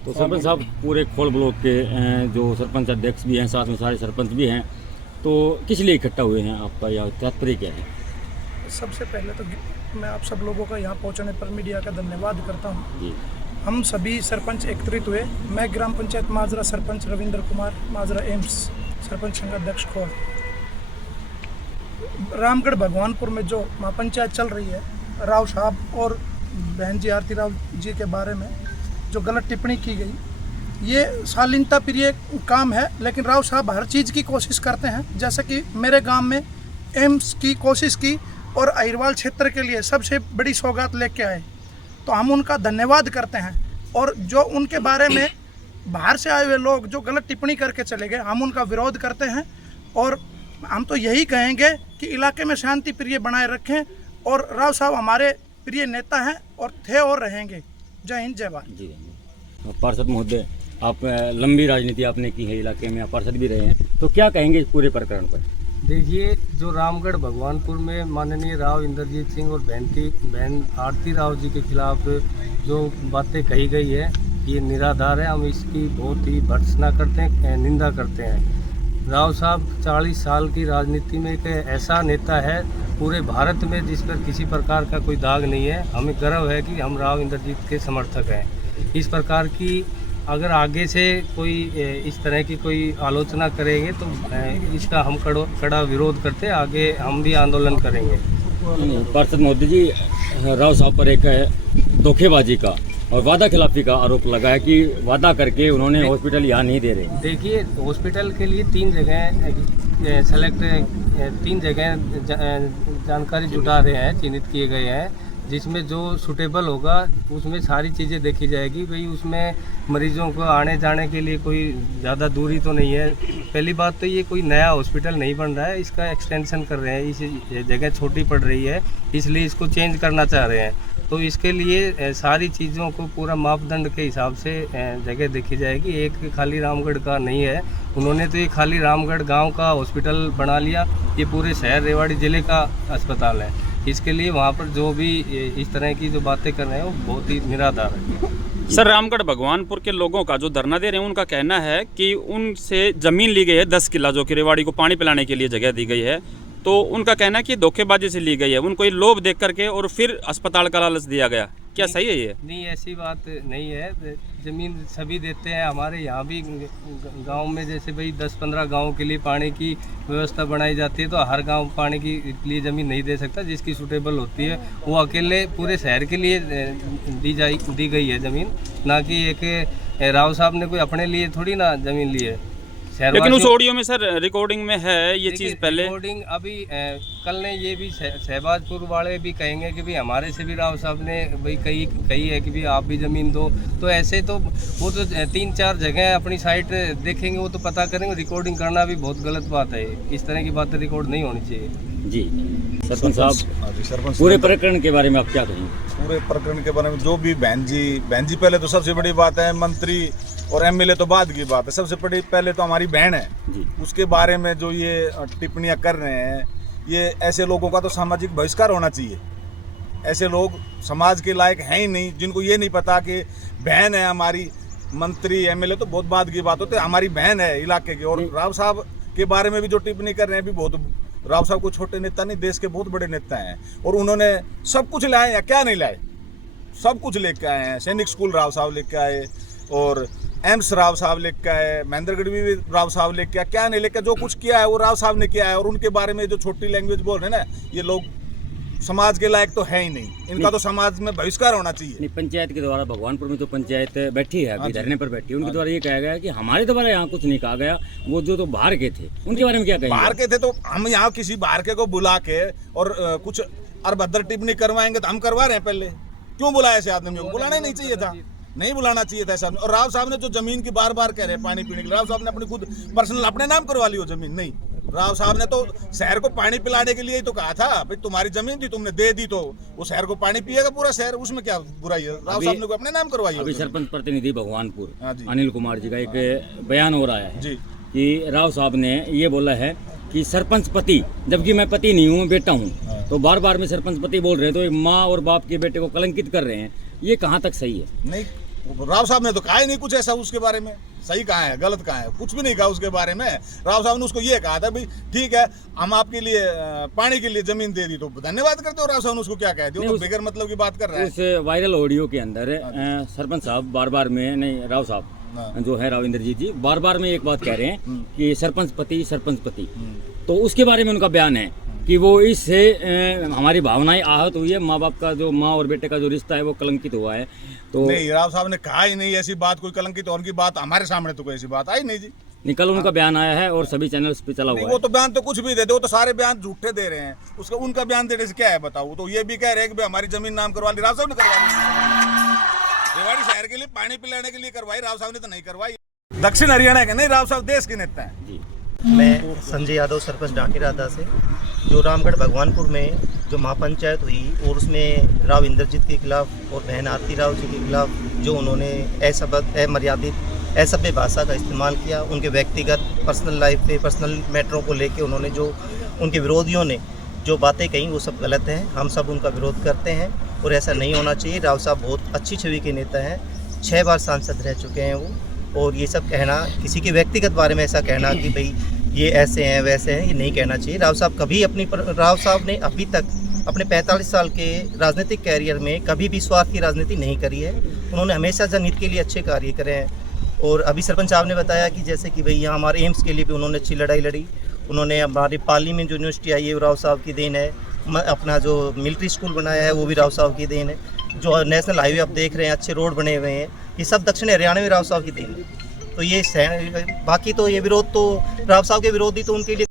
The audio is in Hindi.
तो सरपंच साहब पूरे खोल ब्लॉक के जो सरपंच अध्यक्ष भी हैं, साथ में सारे सरपंच भी हैं, तो किस लिए इकट्ठा हुए हैं, आपका या तात्पर्य क्या है? सबसे पहले तो मैं आप सब लोगों का यहाँ पहुँचने पर मीडिया का धन्यवाद करता हूँ। जी हम सभी सरपंच एकत्रित हुए। मैं ग्राम पंचायत माजरा सरपंच रविंद्र कुमार, माजरा एम्स सरपंच संघ अध्यक्ष खोल। रामगढ़ भगवानपुर में जो महापंचायत चल रही है, राव साहब और बहन जी आरती राव जी के बारे में जो गलत टिप्पणी की गई, ये शालीनता प्रिय काम है, लेकिन राव साहब हर चीज़ की कोशिश करते हैं। जैसे कि मेरे गांव में एम्स की कोशिश की और अहिरवाल क्षेत्र के लिए सबसे बड़ी सौगात लेके आए, तो हम उनका धन्यवाद करते हैं। और जो उनके बारे में बाहर से आए हुए लोग जो गलत टिप्पणी करके चले गए, हम उनका विरोध करते हैं। और हम तो यही कहेंगे कि इलाके में शांति प्रिय बनाए रखें। और राव साहब हमारे प्रिय नेता हैं और थे और रहेंगे। जय हिंद, जय भारत। जी पार्षद महोदय, आप लंबी राजनीति आपने की है इलाके में, आप पार्षद भी रहे हैं, तो क्या कहेंगे इस पूरे प्रकरण पर? देखिए, जो रामगढ़ भगवानपुर में माननीय राव इंद्रजीत सिंह और बहन आरती राव जी के खिलाफ जो बातें कही गई है, ये निराधार है। हम इसकी बहुत ही भर्त्सना करते हैं, निंदा करते हैं। राव साहब 40 साल की राजनीति में एक ऐसा नेता है पूरे भारत में जिस पर किसी प्रकार का कोई दाग नहीं है। हमें गर्व है कि हम राव इंद्रजीत के समर्थक हैं। इस प्रकार की अगर आगे से कोई इस तरह की कोई आलोचना करेंगे तो इसका हम कड़ा विरोध करते हैं। आगे हम भी आंदोलन करेंगे। पार्षद महोदय जी, राव साहब पर एक धोखेबाजी का और वादा खिलाफी का आरोप लगा है कि वादा करके उन्होंने हॉस्पिटल यहाँ नहीं दे रहे। देखिए, हॉस्पिटल के लिए 3 जगह सेलेक्ट 3 जगह जानकारी जुटा रहे हैं, चिन्हित किए गए हैं, जिसमें जो सूटेबल होगा उसमें सारी चीज़ें देखी जाएगी। भाई उसमें मरीजों को आने जाने के लिए कोई ज़्यादा दूरी तो नहीं है। पहली बात तो ये कोई नया हॉस्पिटल नहीं बन रहा है, इसका एक्सटेंशन कर रहे हैं। इस जगह छोटी पड़ रही है, इसलिए इसको चेंज करना चाह रहे हैं। तो इसके लिए सारी चीज़ों को पूरा मापदंड के हिसाब से जगह देखी जाएगी। एक खाली रामगढ़ का नहीं है, उन्होंने तो ये खाली रामगढ़ गांव का हॉस्पिटल बना लिया। ये पूरे शहर रेवाड़ी ज़िले का अस्पताल है। इसके लिए वहाँ पर जो भी इस तरह की जो बातें कर रहे हैं वो बहुत ही निराधार है। सर, रामगढ़ भगवानपुर के लोगों का जो धरना दे रहे हैं, उनका कहना है कि उनसे ज़मीन ली गई है 10 किला, जो कि रेवाड़ी को पानी पिलाने के लिए जगह दी गई है। तो उनका कहना है कि धोखेबाजी से ली गई है, उनको ये लोभ देख करके और फिर अस्पताल का लालच दिया गया। क्या सही है ये? नहीं, ऐसी बात नहीं है। ज़मीन सभी देते हैं। हमारे यहाँ भी गांव में जैसे भाई 10-15 गाँव के लिए पानी की व्यवस्था बनाई जाती है, तो हर गांव पानी की लिए ज़मीन नहीं दे सकता। जिसकी सूटेबल होती है वो अकेले पूरे शहर के लिए दी गई है ज़मीन, ना कि एक राव साहब ने कोई अपने लिए थोड़ी ना ज़मीन ली है। लेकिन उस ऑडियो में सर रिकॉर्डिंग में है ये चीज़ पहले। रिकॉर्डिंग अभी कल ने ये भी शहबाजपुर वाले भी कहेंगे कि भाई हमारे से भी राव साहब ने भाई कही है कि भाई आप भी ज़मीन दो। तो ऐसे तो वो तो 3-4 जगह अपनी साइट देखेंगे, वो तो पता करेंगे। रिकॉर्डिंग करना भी बहुत गलत बात है। इस तरह की बातें रिकॉर्ड नहीं होनी चाहिए। जी सरपंच साहब, पूरे प्रकरण के बारे में आप क्या कहेंगे? पूरे प्रकरण के बारे में जो भी बहन जी पहले तो सबसे बड़ी बात है, मंत्री और एमएलए तो बाद की बात है। सबसे बड़ी पहले तो हमारी बहन है जी। उसके बारे में जो ये टिप्पणियां कर रहे हैं, ये ऐसे लोगों का तो सामाजिक बहिष्कार होना चाहिए। ऐसे लोग समाज के लायक हैं ही नहीं, जिनको ये नहीं पता कि बहन है हमारी। मंत्री एमएलए तो बहुत बाद की बात होती है, हमारी बहन है इलाके की। और राव साहब के बारे में भी जो टिप्पणी कर रहे हैं भी बहुत, राव साहब को छोटे नेता नहीं, देश के बहुत बड़े नेता हैं। और उन्होंने सब कुछ लाए या क्या नहीं लाए, सब कुछ लेके आए हैं। सैनिक स्कूल राव साहब लेके आए और एम्स राव साहब लेके आए, महेंद्रगढ़ भी राव साहब लेके आए। क्या नहीं लेके, जो कुछ किया है वो राव साहब ने किया है। और उनके बारे में जो छोटी लैंग्वेज बोल रहे हैं ना, ये लोग समाज के लायक तो है ही नहीं। इनका तो समाज में बहिष्कार होना चाहिए। नहीं, पंचायत के द्वारा भगवानपुर में जो पंचायत बैठी है, अभी धरने पर बैठी है, उनके द्वारा ये कहा गया कि हमारे द्वारा यहाँ कुछ नहीं कहा गया। वो जो तो बाहर के थे, उनके बारे में क्या कहेंगे? बाहर के थे तो हम यहाँ किसी बाहर के को बुला के और कुछ अरभद्र टिप्पणी करवाएंगे तो हम करवा रहे हैं। पहले क्यों बुलाया ऐसे आदमी को? बुलाना ही नहीं चाहिए था, नहीं बुलाना चाहिए था ऐसा। और राव साहब ने जो जमीन की बार बार कह रहे हैं पानी पीने के लिए, राव साहब ने अपनी खुद पर्सनल अपने नाम करवा ली वो जमीन। नहीं, राव साहब ने तो शहर को पानी पिलाने के लिए ही तो कहा था। भाई तुम्हारी जमीन थी, तुमने दे दी, तो वो शहर को पानी पिएगा पूरा शहर, उसमें क्या बुराई है? राव साहब ने को अपने नाम करवाई। अभी सरपंच प्रतिनिधि भगवानपुर जी। अनिल कुमार जी का एक बयान हो रहा है जी कि राव साहब ने ये बोला है कि सरपंच पति, जबकि मैं पति नहीं हूँ, मैं बेटा हूँ। तो बार बार में सरपंच पति बोल रहे हैं, तो ये माँ और बाप के बेटे को कलंकित कर रहे हैं। ये कहाँ तक सही है? नहीं, राव साहब ने तो कहा ही नहीं कुछ ऐसा उसके बारे में, सही कहा है गलत कहा है, कुछ भी नहीं कहा उसके बारे में। राव साहब ने उसको ये कहा था भाई ठीक है हम आपके लिए पानी के लिए जमीन दे दी, तो धन्यवाद करते हो। राव साहब ने उसको क्या कह दिया, तो बगैर मतलब की बात कर रहा है। उस वायरल ऑडियो के अंदर सरपंच साहब बार बार में, नहीं राव साहब जो है राव इंद्रजीत जी बार बार में एक बात कह रहे हैं कि सरपंच पति, तो उसके बारे में उनका बयान है कि वो इससे हमारी भावनाएं आहत हुई है, माँ बाप का जो माँ और बेटे का जो रिश्ता है वो कलंकित हुआ है। तो नहीं, राव साहब ने कहा ही नहीं ऐसी बात, कोई कलंकित और की बात हमारे सामने तो कोई ऐसी बात आई नहीं जी। निकल उनका बयान आया है और सभी चैनल्स पे चला हुआ वो है। तो बयान तो कुछ भी दे दो, तो सारे बयान झूठे दे रहे हैं, उसका उनका बयान देने से क्या है बताओ। तो ये भी कह रहे हैं कि हमारी जमीन नाम करवा ली, राव साहब ने करवा ली। रेवाड़ी शहर के लिए पानी पिलाने के लिए करवाई, राव साहब ने तो नहीं करवाई। दक्षिण हरियाणा के नहीं, राव साहब देश के नेता हैं जी। मैं संजय यादव सरपंच डांकीराधा से। जो रामगढ़ भगवानपुर में जो महापंचायत हुई और उसमें राव इंद्रजीत के खिलाफ और बहन आरती राव जी के खिलाफ जो उन्होंने अमर्यादित असभ्य भाषा का इस्तेमाल किया, उनके व्यक्तिगत पर्सनल लाइफ पे पर्सनल मैटरों को लेके उन्होंने जो उनके विरोधियों ने जो बातें कही वो सब गलत हैं। हम सब उनका विरोध करते हैं और ऐसा नहीं होना चाहिए। राव साहब बहुत अच्छी छवि के नेता हैं, 6 बार सांसद रह चुके हैं वो, और ये सब कहना किसी के व्यक्तिगत बारे में ऐसा कहना कि भाई ये ऐसे हैं वैसे हैं, ये नहीं कहना चाहिए। राव साहब ने अभी तक अपने 45 साल के राजनीतिक कैरियर में कभी भी स्वार्थ की राजनीति नहीं करी है। उन्होंने हमेशा जनहित के लिए अच्छे कार्य करे हैं। और अभी सरपंच साहब ने बताया कि जैसे कि भाई यहाँ हमारे एम्स के लिए भी उन्होंने अच्छी लड़ाई लड़ी। उन्होंने हमारे पाली में जो यूनिवर्सिटी आई है वो राव साहब की देन है। अपना जो मिलिट्री स्कूल बनाया है वो भी राव साहब की देन है। जो नेशनल हाईवे आप देख रहे हैं, अच्छे रोड बने हुए हैं, ये सब दक्षिण हरियाणा में राव साहब की देन है। तो ये बाकी तो ये विरोध तो राव साहब के विरोधी तो उनके लिए